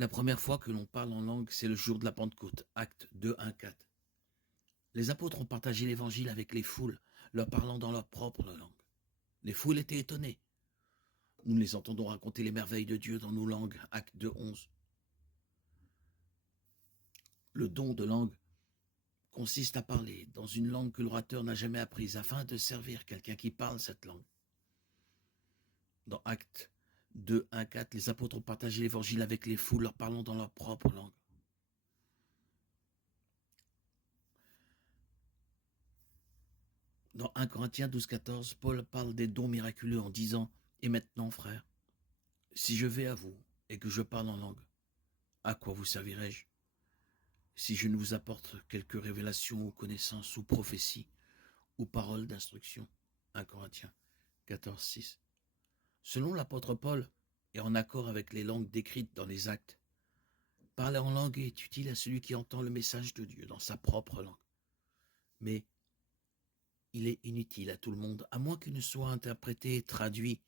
La première fois que l'on parle en langue, c'est le jour de la Pentecôte, Actes 2, 1, 4. Les apôtres ont partagé l'évangile avec les foules, leur parlant dans leur propre langue. Les foules étaient étonnées. Nous les entendons raconter les merveilles de Dieu dans nos langues, Actes 2, 11. Le don de langue consiste à parler dans une langue que l'orateur n'a jamais apprise afin de servir quelqu'un qui parle cette langue. Dans Actes 2, 1, 4, les apôtres ont partagé l'évangile avec les foules, leur parlant dans leur propre langue. Dans 1 Corinthiens 12, 14, Paul parle des dons miraculeux en disant « Et maintenant, frères, si je vais à vous et que je parle en langue, à quoi vous servirai-je? Si je ne vous apporte quelques révélations ou connaissances ou prophéties ou paroles d'instruction. » 1 Corinthiens 14, 6. Selon l'apôtre Paul, et en accord avec les langues décrites dans les actes, parler en langue est utile à celui qui entend le message de Dieu dans sa propre langue. Mais il est inutile à tout le monde, à moins qu'il ne soit interprété et traduit.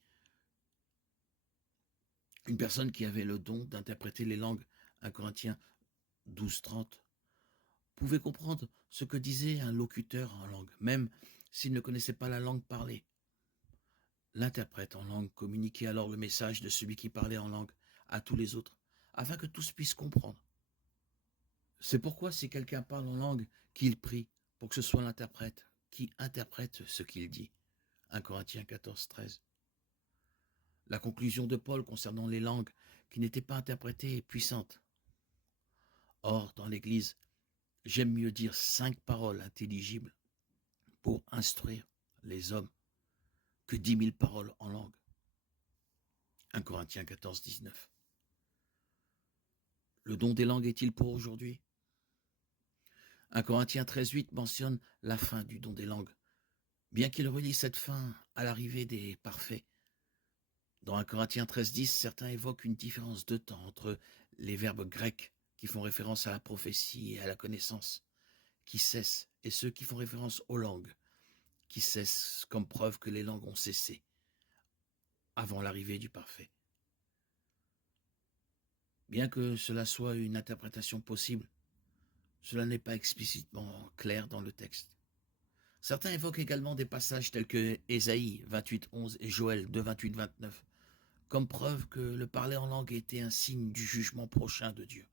Une personne qui avait le don d'interpréter les langues, 1 Corinthiens 12, 30, pouvait comprendre ce que disait un locuteur en langue, même s'il ne connaissait pas la langue parlée. L'interprète en langue communiquait alors le message de celui qui parlait en langue à tous les autres, afin que tous puissent comprendre. C'est pourquoi si quelqu'un parle en langue, qu'il prie pour que ce soit l'interprète qui interprète ce qu'il dit. 1 Corinthiens 14, 13. La conclusion de Paul concernant les langues qui n'étaient pas interprétées est puissante. Or, dans l'Église, j'aime mieux dire 5 paroles intelligibles pour instruire les hommes que 10 000 paroles en langue. 1 Corinthiens 14, 19. Le don des langues est-il pour aujourd'hui? 1 Corinthiens 13, 8 mentionne la fin du don des langues, bien qu'il relie cette fin à l'arrivée des parfaits. Dans 1 Corinthiens 13, 10, certains évoquent une différence de temps entre les verbes grecs qui font référence à la prophétie et à la connaissance, qui cessent, et ceux qui font référence aux langues, qui cessent comme preuve que les langues ont cessé avant l'arrivée du parfait. Bien que cela soit une interprétation possible, cela n'est pas explicitement clair dans le texte. Certains évoquent également des passages tels que Ésaïe 28, 11 et Joël 2, 28, 29, comme preuve que le parler en langue était un signe du jugement prochain de Dieu.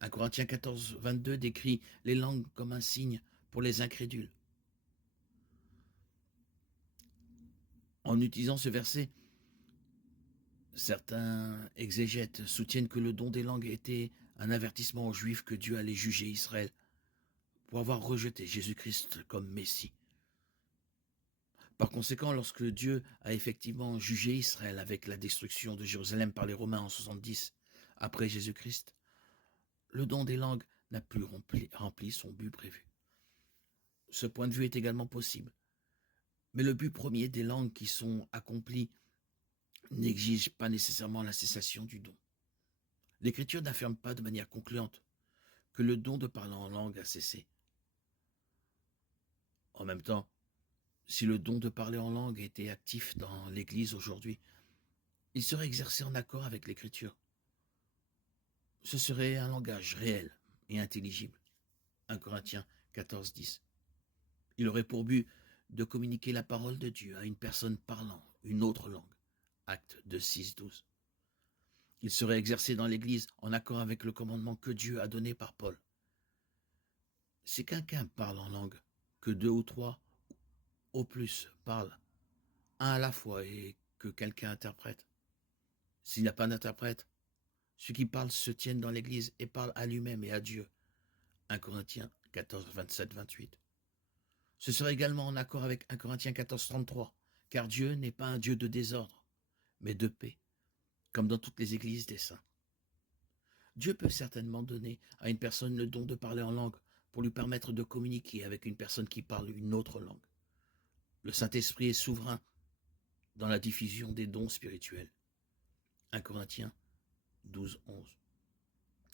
1 Corinthiens 14, 22 décrit les langues comme un signe pour les incrédules. En utilisant ce verset, certains exégètes soutiennent que le don des langues était un avertissement aux Juifs que Dieu allait juger Israël pour avoir rejeté Jésus-Christ comme Messie. Par conséquent, lorsque Dieu a effectivement jugé Israël avec la destruction de Jérusalem par les Romains en 70 après Jésus-Christ, le don des langues n'a plus rempli son but prévu. Ce point de vue est également possible. Mais le but premier des langues qui sont accomplies n'exige pas nécessairement la cessation du don. L'Écriture n'affirme pas de manière concluante que le don de parler en langue a cessé. En même temps, si le don de parler en langue était actif dans l'Église aujourd'hui, il serait exercé en accord avec l'Écriture. Ce serait un langage réel et intelligible. 1 Corinthiens 14, 10. Il aurait pour but de communiquer la parole de Dieu à une personne parlant une autre langue. Actes 2, 6, 12. Il serait exercé dans l'Église en accord avec le commandement que Dieu a donné par Paul. Si quelqu'un parle en langue, que 2 ou 3 au plus parlent, un à la fois et que quelqu'un interprète. S'il n'y a pas d'interprète, ceux qui parlent se tiennent dans l'Église et parlent à lui-même et à Dieu. 1 Corinthiens 14, 27, 28. Ce serait également en accord avec 1 Corinthiens 14, 33, car Dieu n'est pas un Dieu de désordre, mais de paix, comme dans toutes les églises des saints. Dieu peut certainement donner à une personne le don de parler en langue pour lui permettre de communiquer avec une personne qui parle une autre langue. Le Saint-Esprit est souverain dans la diffusion des dons spirituels. 1 Corinthiens 12, 11.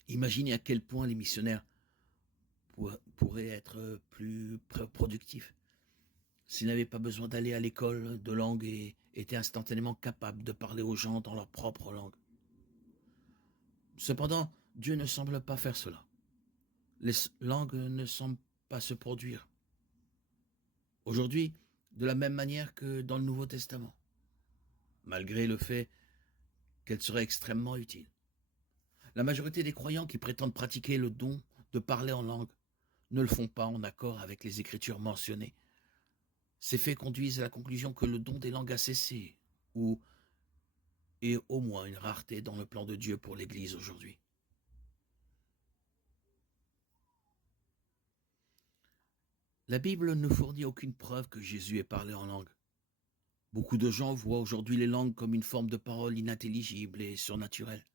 Imaginez à quel point les missionnaires pourraient être plus productifs s'ils n'avaient pas besoin d'aller à l'école de langue et étaient instantanément capables de parler aux gens dans leur propre langue. Cependant, Dieu ne semble pas faire cela. Les langues ne semblent pas se produire aujourd'hui de la même manière que dans le Nouveau Testament, malgré le fait qu'elles seraient extrêmement utiles. La majorité des croyants qui prétendent pratiquer le don de parler en langue ne le font pas en accord avec les Écritures mentionnées. Ces faits conduisent à la conclusion que le don des langues a cessé, ou est au moins une rareté dans le plan de Dieu pour l'Église aujourd'hui. La Bible ne fournit aucune preuve que Jésus ait parlé en langue. Beaucoup de gens voient aujourd'hui les langues comme une forme de parole inintelligible et surnaturelle.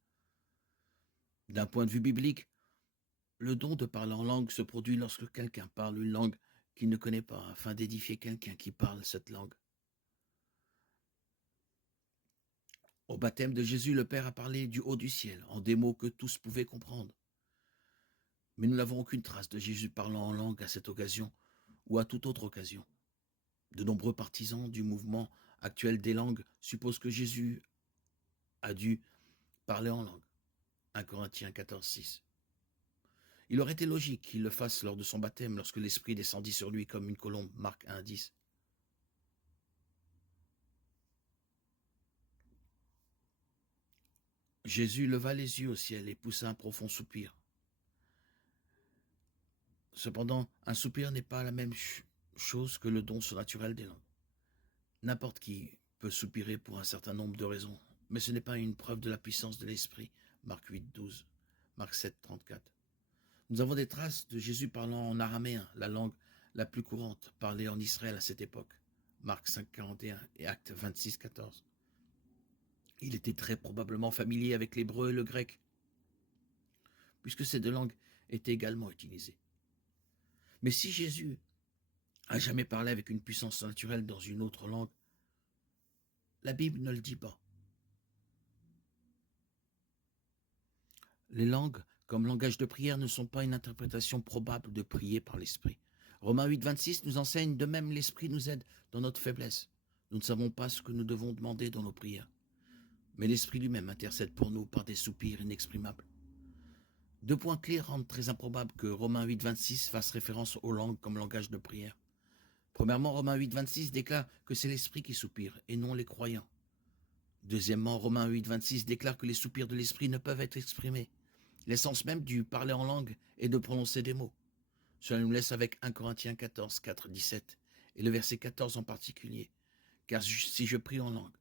D'un point de vue biblique, le don de parler en langue se produit lorsque quelqu'un parle une langue qu'il ne connaît pas, afin d'édifier quelqu'un qui parle cette langue. Au baptême de Jésus, le Père a parlé du haut du ciel, en des mots que tous pouvaient comprendre. Mais nous n'avons aucune trace de Jésus parlant en langue à cette occasion ou à toute autre occasion. De nombreux partisans du mouvement actuel des langues supposent que Jésus a dû parler en langue. 1 Corinthiens 14, 6. Il aurait été logique qu'il le fasse lors de son baptême, lorsque l'Esprit descendit sur lui comme une colombe. Marc 1, 10. Jésus leva les yeux au ciel et poussa un profond soupir. Cependant, un soupir n'est pas la même chose que le don surnaturel des langues. N'importe qui peut soupirer pour un certain nombre de raisons, mais ce n'est pas une preuve de la puissance de l'Esprit. Marc 8, 12. Marc 7, 34. Nous avons des traces de Jésus parlant en araméen, la langue la plus courante parlée en Israël à cette époque. Marc 5, 41 et Actes 26, 14. Il était très probablement familier avec l'hébreu et le grec, puisque ces deux langues étaient également utilisées. Mais si Jésus a jamais parlé avec une puissance naturelle dans une autre langue, la Bible ne le dit pas. Les langues, comme langage de prière, ne sont pas une interprétation probable de prier par l'Esprit. Romains 8, 26 nous enseigne, de même l'Esprit nous aide dans notre faiblesse. Nous ne savons pas ce que nous devons demander dans nos prières, mais l'Esprit lui-même intercède pour nous par des soupirs inexprimables. Deux points clés rendent très improbable que Romains 8, 26 fasse référence aux langues comme langage de prière. Premièrement, Romains 8, 26 déclare que c'est l'Esprit qui soupire et non les croyants. Deuxièmement, Romains 8, 26 déclare que les soupirs de l'Esprit ne peuvent être exprimés. L'essence même du parler en langue est de prononcer des mots. Cela nous laisse avec 1 Corinthiens 14, 4, 17, et le verset 14 en particulier. Car si je prie en langue,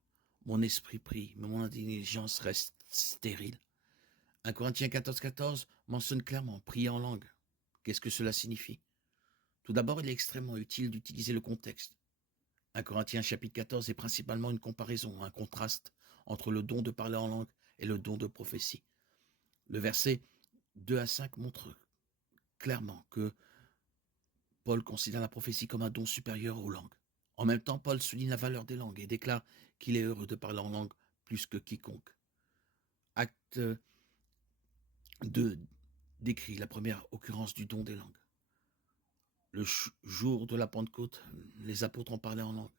mon esprit prie, mais mon intelligence reste stérile. 1 Corinthiens 14, 14 mentionne clairement prier en langue. Qu'est-ce que cela signifie? Tout d'abord, il est extrêmement utile d'utiliser le contexte. 1 Corinthiens chapitre 14 est principalement une comparaison, un contraste entre le don de parler en langue et le don de prophétie. Le verset 2 à 5 montre clairement que Paul considère la prophétie comme un don supérieur aux langues. En même temps, Paul souligne la valeur des langues et déclare qu'il est heureux de parler en langue plus que quiconque. Acte 2 décrit la première occurrence du don des langues. Le jour de la Pentecôte, les apôtres ont parlé en langue.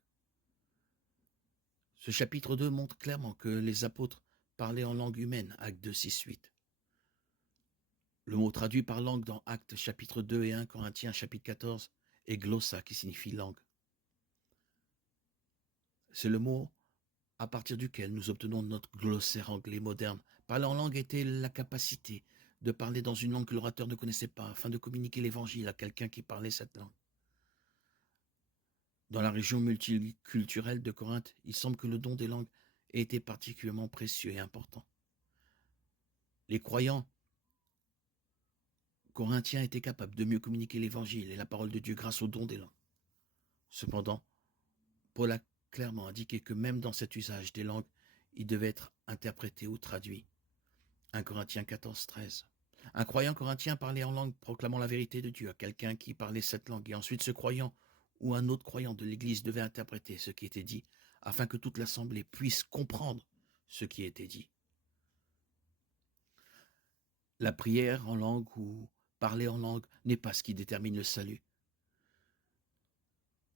Ce chapitre 2 montre clairement que les apôtres parlaient en langue humaine, Acte 2, 6, 8. Le mot traduit par langue dans Actes chapitre 2 et 1 Corinthiens chapitre 14 est glossa qui signifie langue. C'est le mot à partir duquel nous obtenons notre glossaire anglais moderne. Parler en langue était la capacité de parler dans une langue que l'orateur ne connaissait pas afin de communiquer l'évangile à quelqu'un qui parlait cette langue. Dans la région multiculturelle de Corinthe, il semble que le don des langues ait été particulièrement précieux et important. Les croyants corinthiens étaient capables de mieux communiquer l'évangile et la parole de Dieu grâce au don des langues. Cependant, Paul a clairement indiqué que même dans cet usage des langues, il devait être interprété ou traduit. 1 Corinthiens 14, 13. Un croyant corinthien parlait en langue proclamant la vérité de Dieu à quelqu'un qui parlait cette langue, et ensuite ce croyant ou un autre croyant de l'Église devait interpréter ce qui était dit, afin que toute l'assemblée puisse comprendre ce qui était dit. La prière en langue ou parler en langue n'est pas ce qui détermine le salut.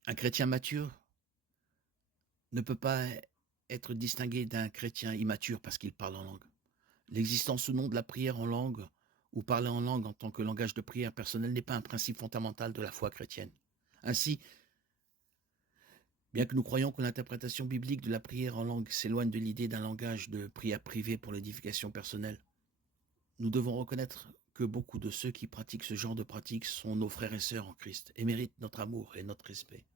Un chrétien mature ne peut pas être distingué d'un chrétien immature parce qu'il parle en langue. L'existence ou non de la prière en langue, ou parler en langue en tant que langage de prière personnel, n'est pas un principe fondamental de la foi chrétienne. Ainsi, bien que nous croyons que l'interprétation biblique de la prière en langue s'éloigne de l'idée d'un langage de prière privée pour l'édification personnelle, nous devons reconnaître que beaucoup de ceux qui pratiquent ce genre de pratique sont nos frères et sœurs en Christ et méritent notre amour et notre respect.